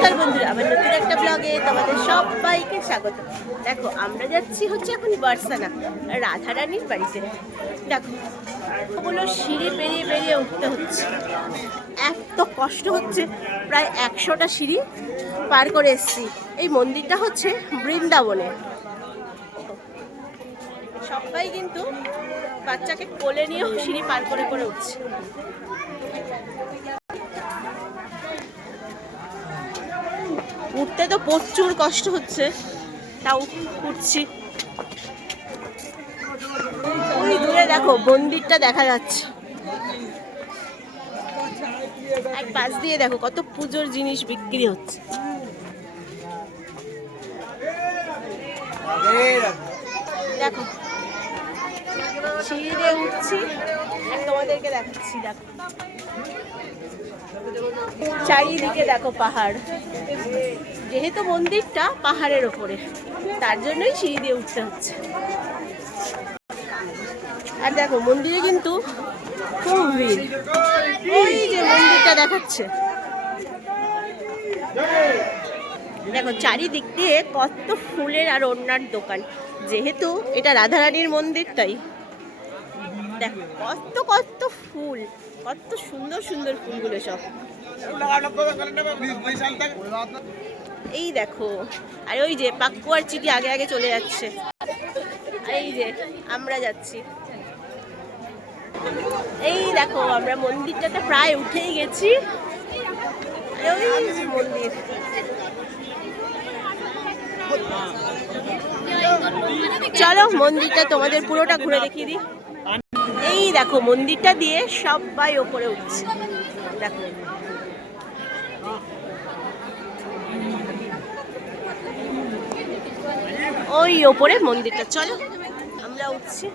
নমস্কার বন্ধুরা আমার নতুন একটা ব্লগে তোমাদের সবাইকে স্বাগত। দেখো, আমরা যাচ্ছি হচ্ছে এখন বার্সানা রাধারানীর বাড়িতে। দেখো ওগুলো সিঁড়ি পেরিয়ে পেরিয়ে উঠতে হচ্ছে। এত কষ্ট হচ্ছে, প্রায় একশোটা সিঁড়ি পার করে এসছি। এই মন্দিরটা হচ্ছে বৃন্দাবনে। সবাই কিন্তু বাচ্চাকে কোলে নিয়েও সিঁড়ি পার করে করে উঠছে। উঠতে তো প্রচুর কষ্ট হচ্ছে। তাও উঠছি। ওই দূরে দেখো, মন্দিরটা দেখা যাচ্ছে। আর পাশ দিয়ে দেখো, কত পুজোর জিনিস বিক্রি হচ্ছে। দেখো সিঁড়ি উঠছি। চারিদিকে দেখো পাহাড়। যেহেতু মন্দিরটা পাহাড়ের ওপরে, তার জন্যই সিঁড়ি দিয়ে উঠতে হচ্ছে। আর দেখো, মন্দিরে কিন্তু খুব ভিড়। ওই যে মন্দিরটা দেখাচ্ছে। দেখো, চারিদিক দিয়ে কত ফুলের আর অন্যার দোকান। যেহেতু এটা রাধারানীর মন্দির, তাই দেখো, কত কত ফুল, কত সুন্দর সুন্দর ফুলগুলো সব। এই দেখো, আর ওই যে পাক্কু আর চিকি আগে আগে চলে যাচ্ছে। এই যে, আমরা যাচ্ছি। এই দেখো, আমরা মন্দিরটাতে প্রায় উঠেই গেছি। মন্দির। চলো, মন্দিরটা তোমাদের পুরোটা ঘুরে দেখিয়ে দিই। এই দেখো মন্দিরটা দিয়ে সবাই ওপরে উঠছে। দেখো। ওই ওপরে মন্দিরটা চলো আমরা উঠছি।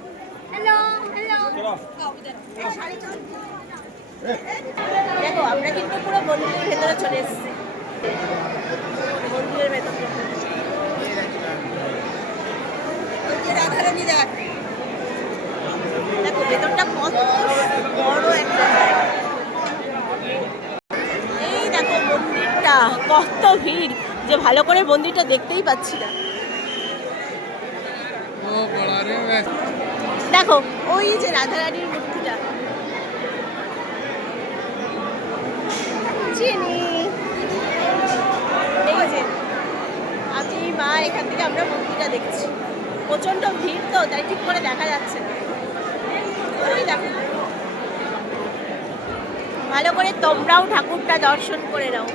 দেখো আমরা কিন্তু পুরো মন্দিরের ভেতরে চলে এসেছি। মন্দিরের ভেতরে। রাধারানী দেখ। এই দেখো মন্দিরটা, কত ভিড়। যে ভালো করে মন্দিরটা দেখতেই পাচ্ছি না। দেখো, ওই যে রাধারানীর মূর্তিটা। চিনি। আমি মা এখান থেকে আমরা মূর্তিটা দেখছি। প্রচণ্ড ভিড় তো, তাই ঠিক করে দেখা যাচ্ছে না। ভালো করে তোমরাও ঠাকুরটা দর্শন করে নাও।